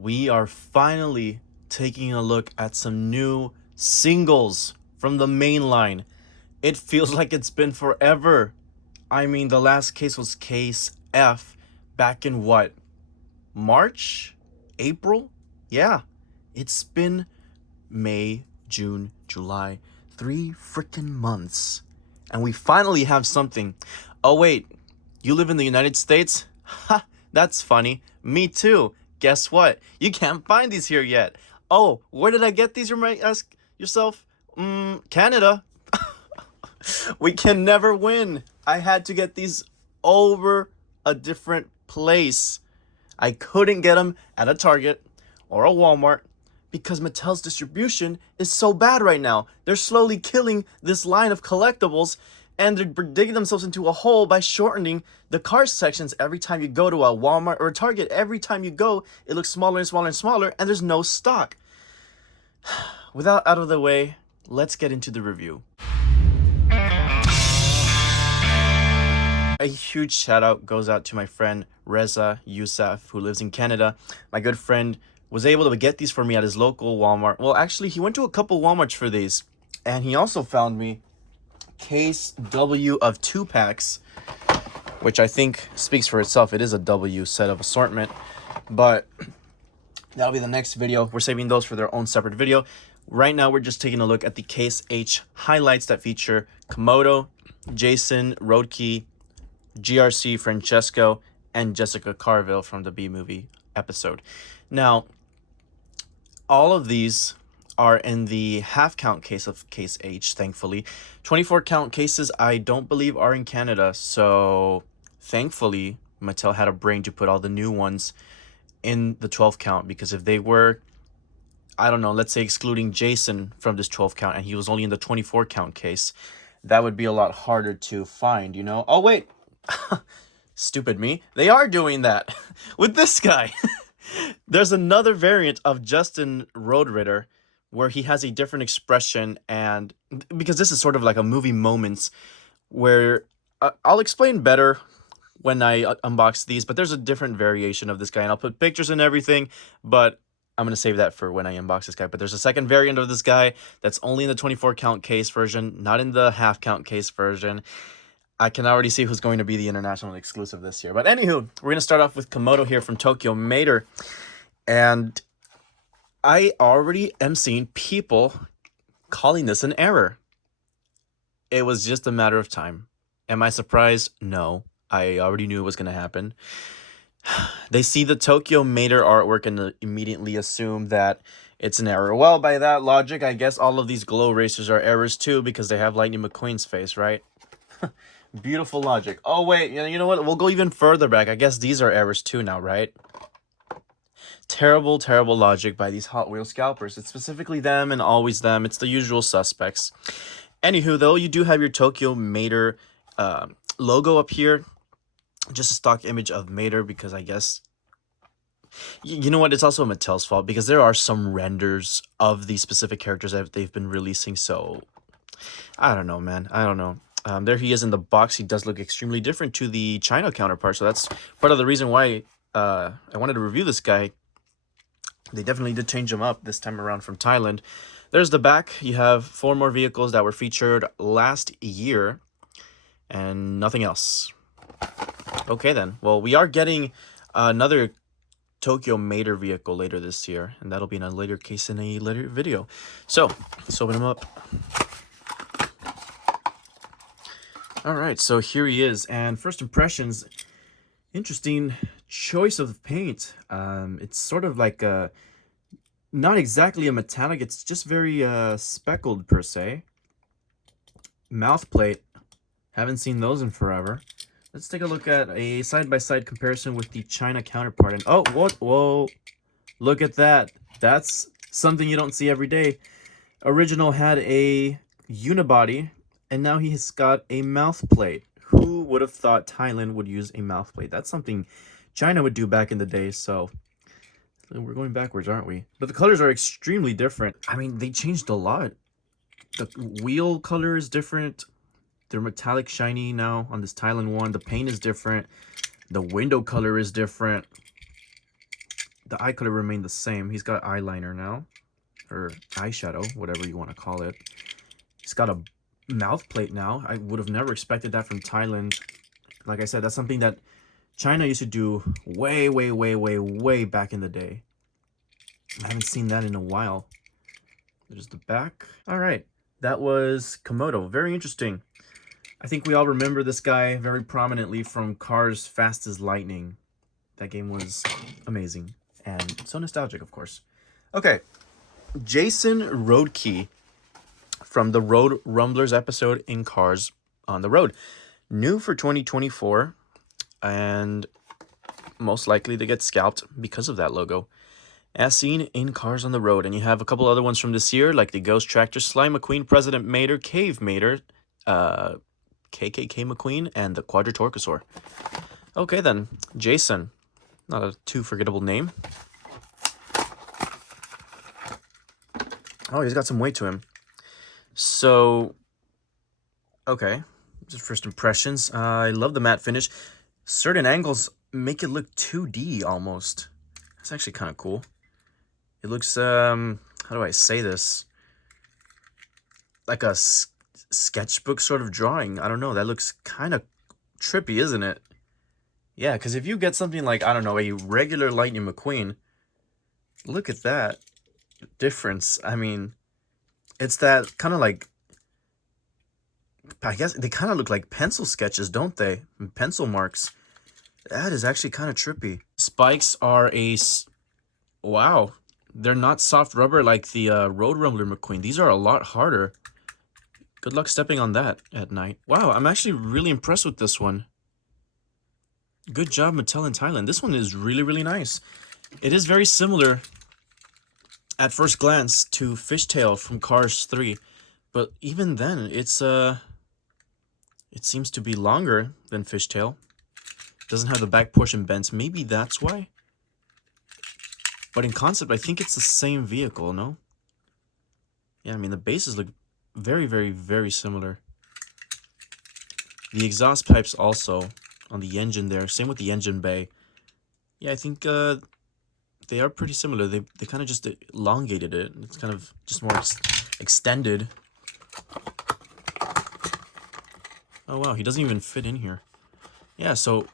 we are finally taking a look at some new singles from the main line. It feels like it's been forever. I mean, the last case was Case F back in what? March? April? Yeah, it's been May, June, July, 3 freaking months. And we finally have something. Oh, wait, you live in the United States? Ha, that's funny. Me too. Guess what? You can't find these here yet. Oh, where did I get these, you might ask yourself? Canada. We can never win. I had to get these over a different place. I couldn't get them at a Target or a Walmart because Mattel's distribution is so bad right now. They're slowly killing this line of collectibles, and they're digging themselves into a hole by shortening the Cars sections. Every time you go to a Walmart or a Target, every time you go, it looks smaller and smaller and smaller, and there's no stock. Without out of the way, let's get into the review. A huge shout out goes out to my friend Reza Youssef, who lives in Canada. My good friend was able to get these for me at his local Walmart. Well, actually, he went to a couple Walmarts for these, and he also found me Case W of 2-packs, which I think speaks for itself. It is a W set of assortment, but that'll be the next video. We're saving those for their own separate video. Right now, we're just taking a look at the Case H highlights that feature Komodo, Jason, Roadkey, GRC, Francesco, and Jessica Carvill from the B-movie episode. Now, all of these are in the half-count case of Case H, thankfully. 24-count cases, I don't believe, are in Canada, so thankfully, Mattel had a brain to put all the new ones in the 12-count, because if they were, I don't know, let's say excluding Jason from this 12-count, and he was only in the 24-count case, that would be a lot harder to find, you know? Oh, wait! Stupid me. They are doing that with this guy. There's another variant of Justin Roadrider where he has a different expression, and because this is sort of like a movie moments where I'll explain better when I unbox these, but there's a different variation of this guy, and I'll put pictures and everything, but I'm going to save that for when I unbox this guy. But there's a second variant of this guy that's only in the 24-count case version, not in the half-count case version. I can already see who's going to be the international exclusive this year. But anywho, we're going to start off with Komodo here from Tokyo Mater. And I already am seeing people calling this an error. It was just a matter of time. Am I surprised? No. I already knew it was going to happen. They see the Tokyo Mater artwork and immediately assume that it's an error. Well, by that logic, I guess all of these glow racers are errors too, because they have Lightning McQueen's face, right? Beautiful logic. Oh, wait, you know what? We'll go even further back. I guess these are errors too now, right? Terrible, terrible logic by these Hot Wheels scalpers. It's specifically them and always them. It's the usual suspects. Anywho, though, you do have your Tokyo Mater logo up here. Just a stock image of Mater, because I guess... You know what? It's also Mattel's fault, because there are some renders of these specific characters that they've been releasing, so... I don't know, man. I don't know. There he is in the box. He does look extremely different to the China counterpart. So that's part of the reason why I wanted to review this guy. They definitely did change him up this time around from Thailand. There's the back. You have 4 more vehicles that were featured last year. And nothing else. Okay then. Well, we are getting another Tokyo Mater vehicle later this year. And that'll be in a later case in a later video. So, let's open him up. Alright, so here he is, and first impressions, interesting choice of paint. It's sort of like not exactly a metallic, it's just very speckled per se. Mouth plate, haven't seen those in forever. Let's take a look at a side-by-side comparison with the China counterpart. And oh, whoa, look at that. That's something you don't see every day. Original had a unibody, and now he's got a mouth plate. Who would have thought Thailand would use a mouth plate? That's something China would do back in the day, so we're going backwards, aren't we? But the colors are extremely different. I mean, they changed a lot. The wheel color is different. They're metallic shiny now on this Thailand one. The paint is different. The window color is different. The eye could have remained the same. He's got eyeliner now, or eyeshadow, whatever you want to call it. He's got a mouth plate now. I would have never expected that from Thailand. Like I said, that's something that China used to do way, way, way, way, way back in the day. I haven't seen that in a while. There's the back. All right, that was Komodo. Very interesting. I think we all remember this guy very prominently from Cars Fast as Lightning. That game was amazing and so nostalgic, of course. Okay, Jason Roadkey from the Road Rumblers episode in Cars on the Road. New for 2024, and most likely to get scalped because of that logo. As seen in Cars on the Road. And you have a couple other ones from this year, like the Ghost Tractor, Sly McQueen, President Mater, Cave Mater, KKK McQueen, and the Quadratorchosaur. Okay then, Jason. Not a too forgettable name. Oh, he's got some weight to him. So, okay. Just first impressions. I love the matte finish. Certain angles make it look 2D almost. That's actually kind of cool. It looks, how do I say this? Like a sketchbook sort of drawing. I don't know. That looks kind of trippy, isn't it? Yeah, because if you get something like, I don't know, a regular Lightning McQueen, look at that difference. I mean, it's that kind of like, I guess they kind of look like pencil sketches, don't they? Pencil marks. That is actually kind of trippy. Spikes are wow. They're not soft rubber like the Road Rumbler McQueen. These are a lot harder. Good luck stepping on that at night. Wow, I'm actually really impressed with this one. Good job, Mattel in Thailand. This one is really, really nice. It is very similar at first glance to Fishtail from Cars 3. But even then, it seems to be longer than Fishtail. Doesn't have the back portion bent. Maybe that's why. But in concept, I think it's the same vehicle, no? Yeah, I mean, the bases look very, very, very similar. The exhaust pipes also on the engine there. Same with the engine bay. Yeah, I think they are pretty similar. They kind of just elongated it. It's kind of just more extended. Oh, wow. He doesn't even fit in here. Yeah, so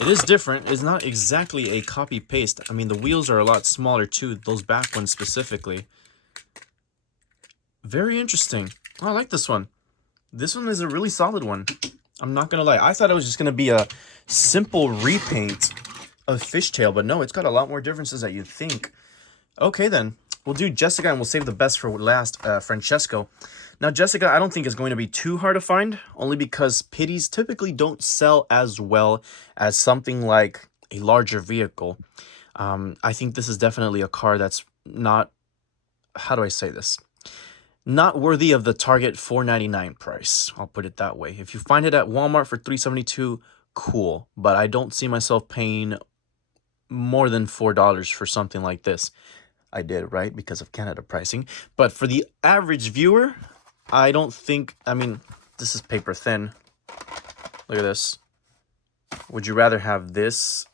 it is different. It's not exactly a copy-paste. I mean, the wheels are a lot smaller, too. Those back ones specifically. Very interesting. Oh, I like this one. This one is a really solid one. I'm not going to lie. I thought it was just going to be a simple repaint of Fishtail, but no, it's got a lot more differences that you'd think. Okay, then. We'll do Jessica, and we'll save the best for last, Francesco. Now, Jessica, I don't think is going to be too hard to find, only because pitties typically don't sell as well as something like a larger vehicle. I think this is definitely a car that's not, how do I say this? Not worthy of the Target $4.99 price. I'll put it that way. If you find it at Walmart for $3.72, cool. But I don't see myself paying more than $4 for something like this. I did, right? Because of Canada pricing. But for the average viewer, I don't think, I mean, this is paper thin. Look at this. Would you rather have this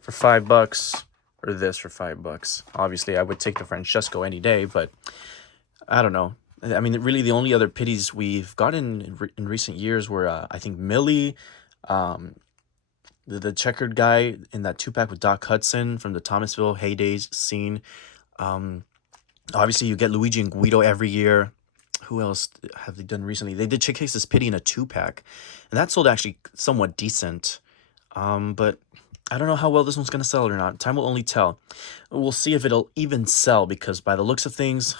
for $5 or this for $5? Obviously, I would take the Francesco any day, but I don't know. I mean, really, the only other pitties we've gotten in recent years were, I think, Millie, the checkered guy in that 2-pack with Doc Hudson from the Thomasville heydays scene. Obviously, you get Luigi and Guido every year. Who else have they done recently? They did Chick Case's Pity in a 2-pack, and that sold actually somewhat decent. But I don't know how well this one's going to sell or not. Time will only tell. We'll see if it'll even sell, because by the looks of things,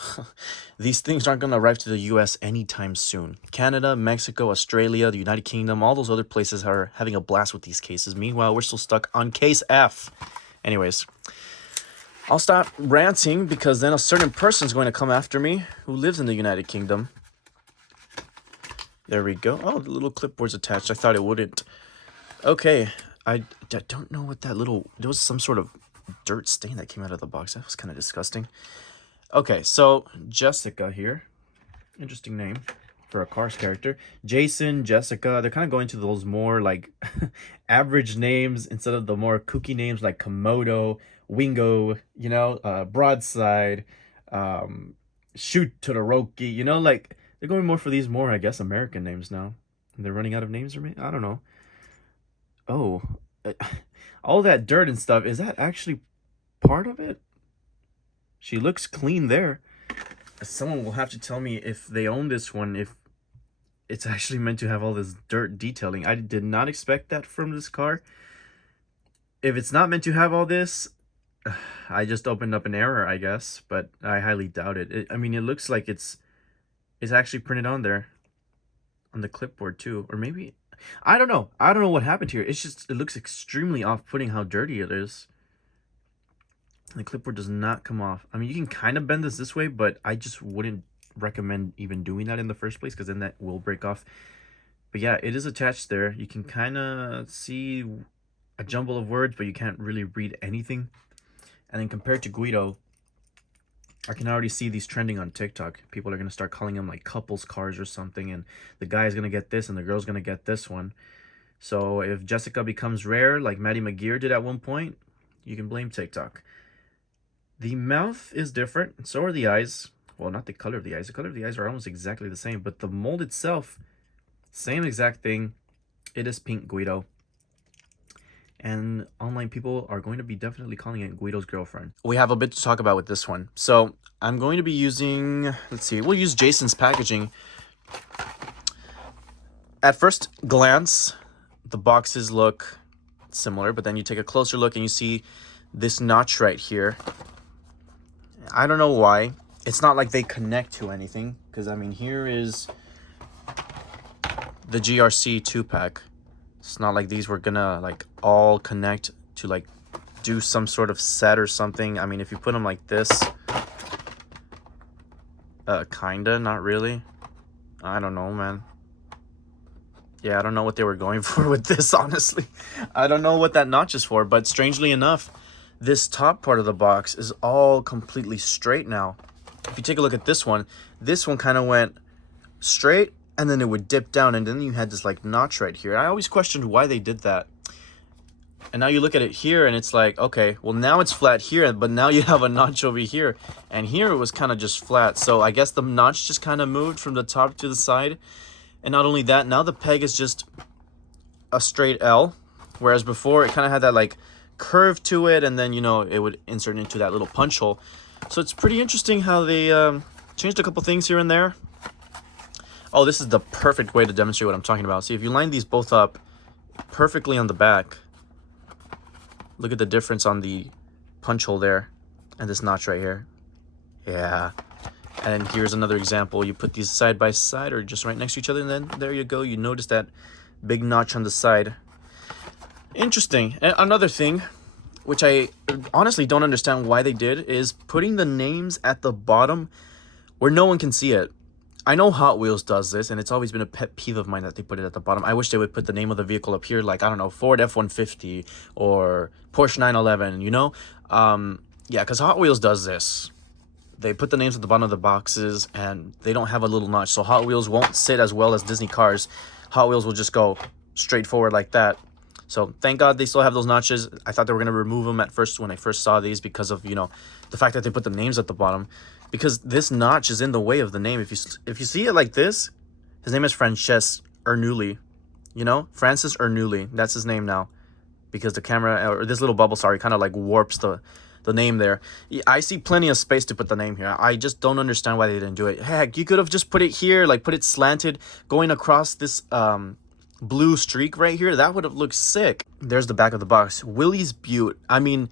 these things aren't going to arrive to the US anytime soon. Canada, Mexico, Australia, the United Kingdom, all those other places are having a blast with these cases. Meanwhile, we're still stuck on case F. Anyways, I'll stop ranting, because then a certain person's going to come after me who lives in the United Kingdom. There we go. Oh, the little clipboard's attached. I thought it wouldn't. Okay. I don't know what that little... There was some sort of dirt stain that came out of the box. That was kind of disgusting. Okay, so Jessica here. Interesting name. for a Cars character. Jason, Jessica, they're kind of going to those more like average names instead of the more kooky names like Komodo, Wingo, you know, Broadside, Shoot to the Roadkey, you know, like they're going more for these more, I guess, American names now. They're running out of names for me. I don't know. Oh, all that dirt and stuff, is that actually part of it? She looks clean there. Someone will have to tell me if they own this one, if it's actually meant to have all this dirt detailing. I did not expect that from this car. If it's not meant to have all this, I just opened up an error, I guess, but I highly doubt it. I mean, it looks like it's actually printed on there on the clipboard too, or maybe I don't know. I don't know what happened here. It's just, it looks extremely off-putting how dirty it is. The clipboard does not come off. I mean, you can kind of bend this way, but I just wouldn't recommend even doing that in the first place because then that will break off. But yeah, it is attached there. You can kind of see a jumble of words, but you can't really read anything. And then compared to Guido, I can already see these trending on TikTok. People are going to start calling them like couples cars or something. And the guy's going to get this and the girl's going to get this one. So if Jessica becomes rare, like Maddie McGear did at one point, you can blame TikTok. The mouth is different. So are the eyes. Well, not the color of the eyes. The color of the eyes are almost exactly the same. But the mold itself, same exact thing. It is pink Guido. And online people are going to be definitely calling it Guido's girlfriend. We have a bit to talk about with this one. So I'm going to be using, let's see, we'll use Jason's packaging. At first glance, the boxes look similar, but then you take a closer look and you see this notch right here. I don't know why. It's not like they connect to anything, because I mean, here is the GRC 2-pack. It's not like these were gonna like all connect to like do some sort of set or something. I mean, if you put them like this, kinda, not really. I don't know, man. Yeah, I don't know what they were going for with this, honestly. I don't know what that notch is for, but strangely enough, this top part of the box is all completely straight now. If you take a look at this one kind of went straight, and then it would dip down, and then you had this like notch right here. I always questioned why they did that. And now you look at it here and it's like, okay, well now it's flat here, but now you have a notch over here. And here it was kind of just flat. So I guess the notch just kind of moved from the top to the side. And not only that, now the peg is just a straight L. Whereas before it kind of had that like curve to it, and then, you know, it would insert into that little punch hole. So it's pretty interesting how they changed a couple things here and there. Oh, this is the perfect way to demonstrate what I'm talking about. See, if you line these both up perfectly on the back, look at the difference on the punch hole there and this notch right here. Yeah. And here's another example. You put these side by side or just right next to each other, and then there you go. You notice that big notch on the side. Interesting. And another thing, which I honestly don't understand why they did, is putting the names at the bottom where no one can see it. I know Hot Wheels does this, and it's always been a pet peeve of mine that they put it at the bottom. I wish they would put the name of the vehicle up here, like, I don't know, Ford F-150 or Porsche 911, you know? Yeah, because Hot Wheels does this. They put the names at the bottom of the boxes, and they don't have a little notch, so Hot Wheels won't sit as well as Disney Cars. Hot Wheels will just go straight forward like that. So thank God they still have those notches. I thought they were going to remove them at first when I first saw these because of, you know, the fact that they put the names at the bottom. Because this notch is in the way of the name. If you see it like this, his name is Francesco Bernoulli. You know, Francis Bernoulli. That's his name now. Because the camera, or this little bubble, sorry, kind of like warps the name there. I see plenty of space to put the name here. I just don't understand why they didn't do it. Heck, you could have just put it here, like put it slanted, going across this blue streak right here. That would have looked sick. There's the back of the box. Willie's Butte. I mean,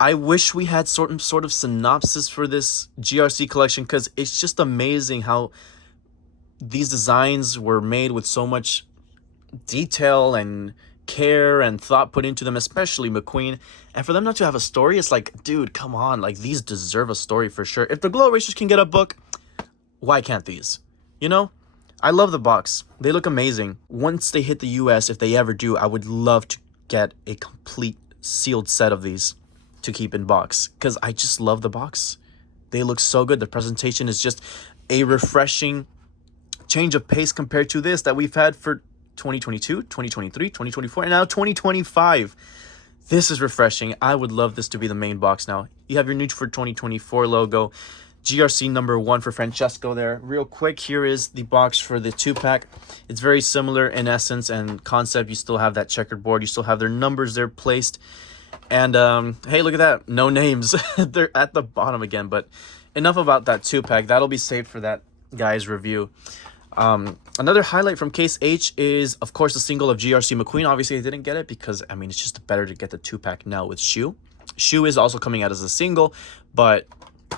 I wish we had sort of synopsis for this GRC collection, because it's just amazing how these designs were made with so much detail and care and thought put into them, especially McQueen. And for them not to have a story, it's like, dude, come on. Like, these deserve a story for sure. If the Glow Racers can get a book, why can't these? You know? I love the box. They look amazing. Once they hit the US, if they ever do, I would love to get a complete sealed set of these to keep in box, because I just love the box. They look so good. The presentation is just a refreshing change of pace compared to this that we've had for 2022, 2023, 2024, and now 2025. This is refreshing. I would love this to be the main box now. You have your New for 2024 logo. GRC number 1 for Francesco there. Real quick, here is the box for the 2-pack. It's very similar in essence and concept. You still have that checkered board. You still have their numbers there placed. And hey, look at that. No names. They're at the bottom again. But enough about that 2-pack. That'll be saved for that guy's review. Another highlight from Case H is, of course, the single of GRC McQueen. Obviously, I didn't get it because, I mean, it's just better to get the 2-pack now with Shoe. Shoe is also coming out as a single, but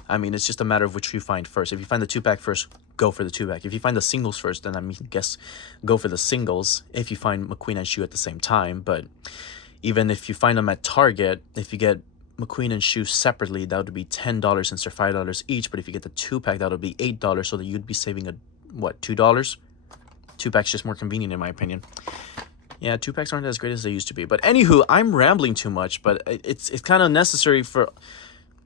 I mean, it's just a matter of which you find first. If you find the 2-pack first, go for the 2-pack. If you find the singles first, then I mean, guess go for the singles if you find McQueen and Shoe at the same time. But even if you find them at Target, if you get McQueen and Shoe separately, that would be $10 since they're $5 each. But if you get the 2-pack, that would be $8, so that you'd be saving what, $2? 2-pack's just more convenient in my opinion. Yeah, 2-packs aren't as great as they used to be. But anywho, I'm rambling too much, but it's kind of necessary for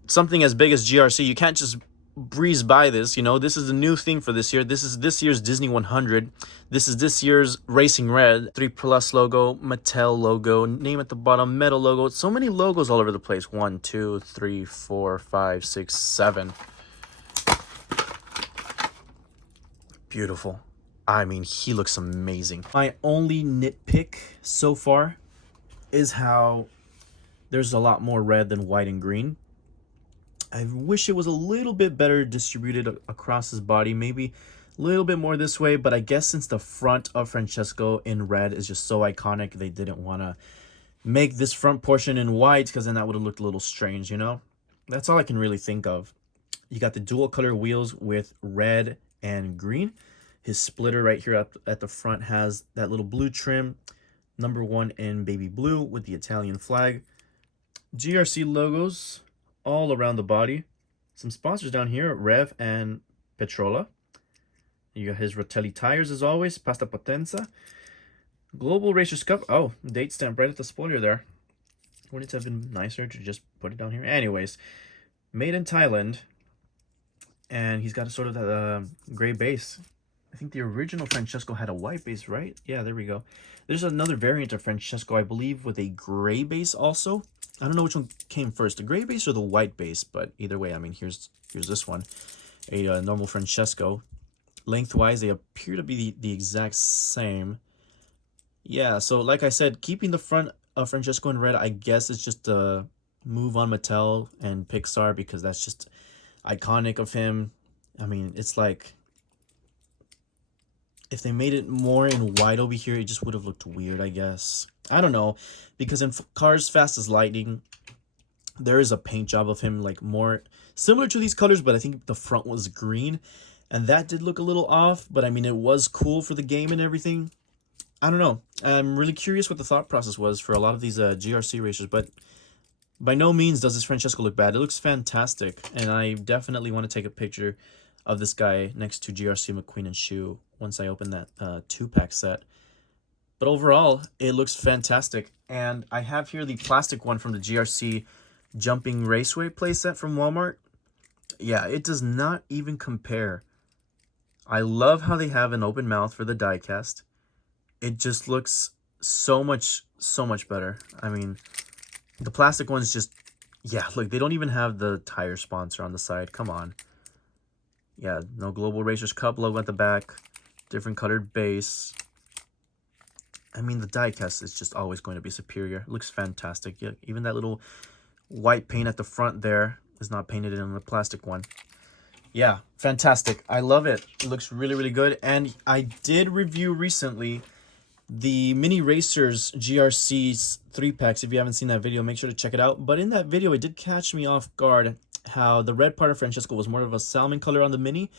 something as big as GRC. You can't just breeze by this, you know. This is the new thing for this year. This is this year's Disney 100. This is this year's Racing Red 3+ logo, Mattel logo, name at the bottom, metal logo. So many logos all over the place. 1, 2, 3, 4, 5, 6, 7. Beautiful. I mean, he looks amazing. My only nitpick so far is how there's a lot more red than white and green. I wish it was a little bit better distributed across his body, maybe a little bit more this way, but I guess since the front of Francesco in red is just so iconic, they didn't want to make this front portion in white because then that would have looked a little strange, you know? That's all I can really think of. You got the dual color wheels with red and green. His splitter right here up at the front has that little blue trim, number 1 in baby blue with the Italian flag. GRC logos all around the body. Some sponsors down here, Rev and Petrola. You got his Rotelli tires as always, Pasta Potenza. Global Racers Cup. Oh, date stamp right at the spoiler there. Wouldn't it have been nicer to just put it down here? Anyways, made in Thailand. And he's got a sort of that gray base. I think the original Francesco had a white base, right? Yeah, there we go. There's another variant of Francesco, I believe, with a gray base also. I don't know which one came first, the gray base or the white base, but either way, I mean, here's this one, a normal Francesco. Lengthwise, they appear to be the exact same. Yeah, so like I said, keeping the front of Francesco in red, I guess it's just a move on Mattel and Pixar because that's just iconic of him. I mean, it's like if they made it more in white over here, it just would have looked weird, I guess. I don't know, because in Cars Fast as Lightning, there is a paint job of him like more similar to these colors, but I think the front was green, and that did look a little off, but I mean, it was cool for the game and everything. I don't know. I'm really curious what the thought process was for a lot of these GRC racers, but by no means does this Francesco look bad. It looks fantastic, and I definitely want to take a picture of this guy next to GRC McQueen and Shoe once I open that 2-pack set. But overall, it looks fantastic. And I have here the plastic one from the GRC Jumping Raceway playset from Walmart. Yeah, it does not even compare. I love how they have an open mouth for the diecast. It just looks so much better. I mean, the plastic one's just, yeah, look, they don't even have the tire sponsor on the side. Come on. Yeah, no Global Racers Cup logo at the back. Different colored base. I mean, the diecast is just always going to be superior. It looks fantastic. Yeah, even that little white paint at the front there is not painted in the plastic one. Yeah, fantastic. I love it. It looks really, really good. And I did review recently the Mini Racers GRC's 3-packs. If you haven't seen that video, make sure to check it out. But in that video, it did catch me off guard how the red part of Francesco was more of a salmon color on the Mini.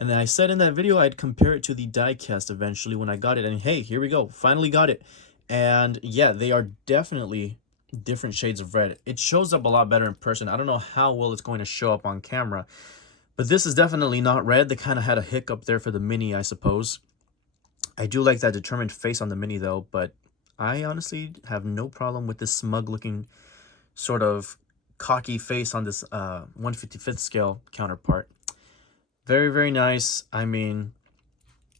And I said in that video I'd compare it to the diecast eventually when I got it. And hey, here we go. Finally got it. And yeah, they are definitely different shades of red. It shows up a lot better in person. I don't know how well it's going to show up on camera. But this is definitely not red. They kind of had a hiccup there for the Mini, I suppose. I do like that determined face on the Mini though. But I honestly have no problem with this smug looking sort of cocky face on this 1/55th scale counterpart. Very, very nice. I mean,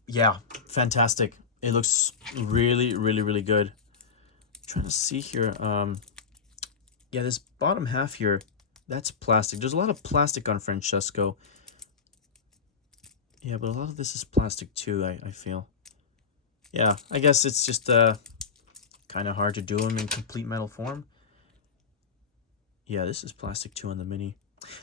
Yeah, fantastic. It looks really, really, really good. Trying to see here. Yeah, this bottom half here, that's plastic. There's a lot of plastic on Francesco. Yeah, but a lot of this is plastic too, I feel. Yeah, I guess it's just kind of hard to do them in complete metal form. Yeah, this is plastic too on the Mini.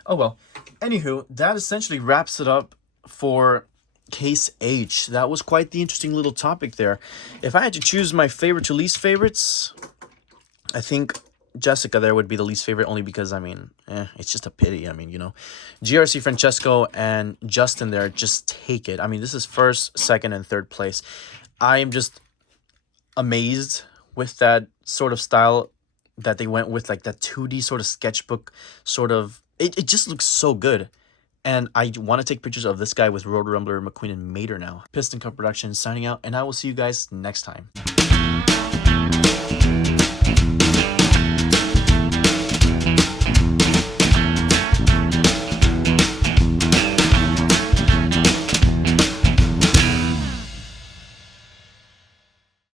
Oh well. Anywho, that essentially wraps it up for Case H. That was quite the interesting little topic there. If I had to choose my favorite to least favorites, I think Jessica there would be the least favorite, only because, I mean, it's just a pity. I mean, you know, GRC Francesco and Justin there just take it. I mean, this is first, second, and third place. I am just amazed with that sort of style that they went with, like that 2D sort of sketchbook sort of. It just looks so good. And I want to take pictures of this guy with Road Rumbler, McQueen, and Mater now. Piston Cup Productions signing out, and I will see you guys next time.